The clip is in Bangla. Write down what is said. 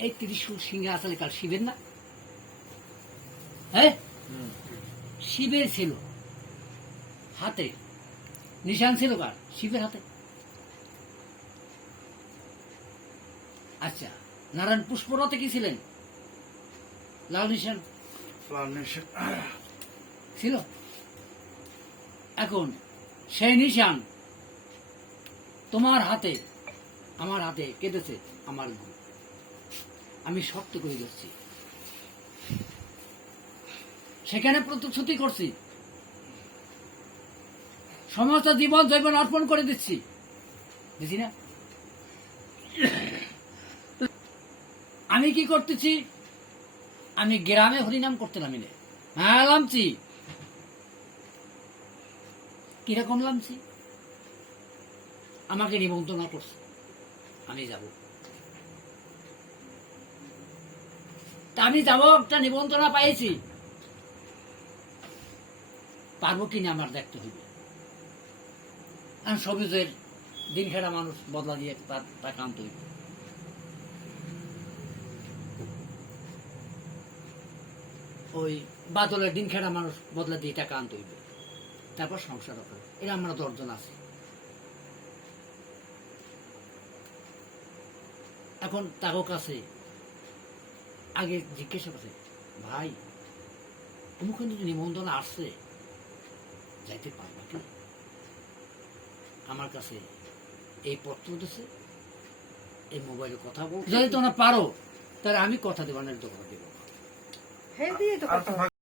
এই ত্রিশূল সিংহে আসলে কাল শিবের না? হ্যাঁ? শিবের ছিল। হাতে। নিশান ছিল কার? শিবের হাতে। আচ্ছা নারায়ণ পুষ্পরথে কি ছিলেন? লাল নিশান। ছিল? এখন সেই নিশান তোমার হাতে আমার হাতে কেঁদেছে আমার গুরু আমি শক্ত করে যাচ্ছি সেখানে প্রতিশ্রুতি করছি। সমস্ত জীবন জৈবন অর্পণ করে দিচ্ছি। দিছি না। আমি কি করতেছি? আমি গ্রামে হরিনাম করতে নামি নে। হ্যাঁ লামছি। কীরকম লামছি? আমাকে নিমন্ত্রণ করছে। আমি যাব। আমি যাব, একটা নিমন্ত্রণা পাইছি। পারব কিনা আমার দেখতে হইবে সবুজের দিন খেড়া মানুষ বদলা দিয়ে তার টাকা আনতে হইবে। ওই বাদলের দিন খেড়া মানুষ বদলা দিয়ে টাকা আনতে হইবে। তারপর সংসার হবে। এটা আমরা দশজন আছে। এখন তাগো কাছে আগে জিজ্ঞাসা করছে ভাই তুমি কিন্তু নিমন্ত্রণ আসছে যাইতে পারবা কি আমার কাছে এই পত্র দিছে এই মোবাইলে কথা বল যদি তোমরা পারো তাহলে আমি কথা দেবানের দোকান দেবো হ্যাঁ দিয়ে তো কথা।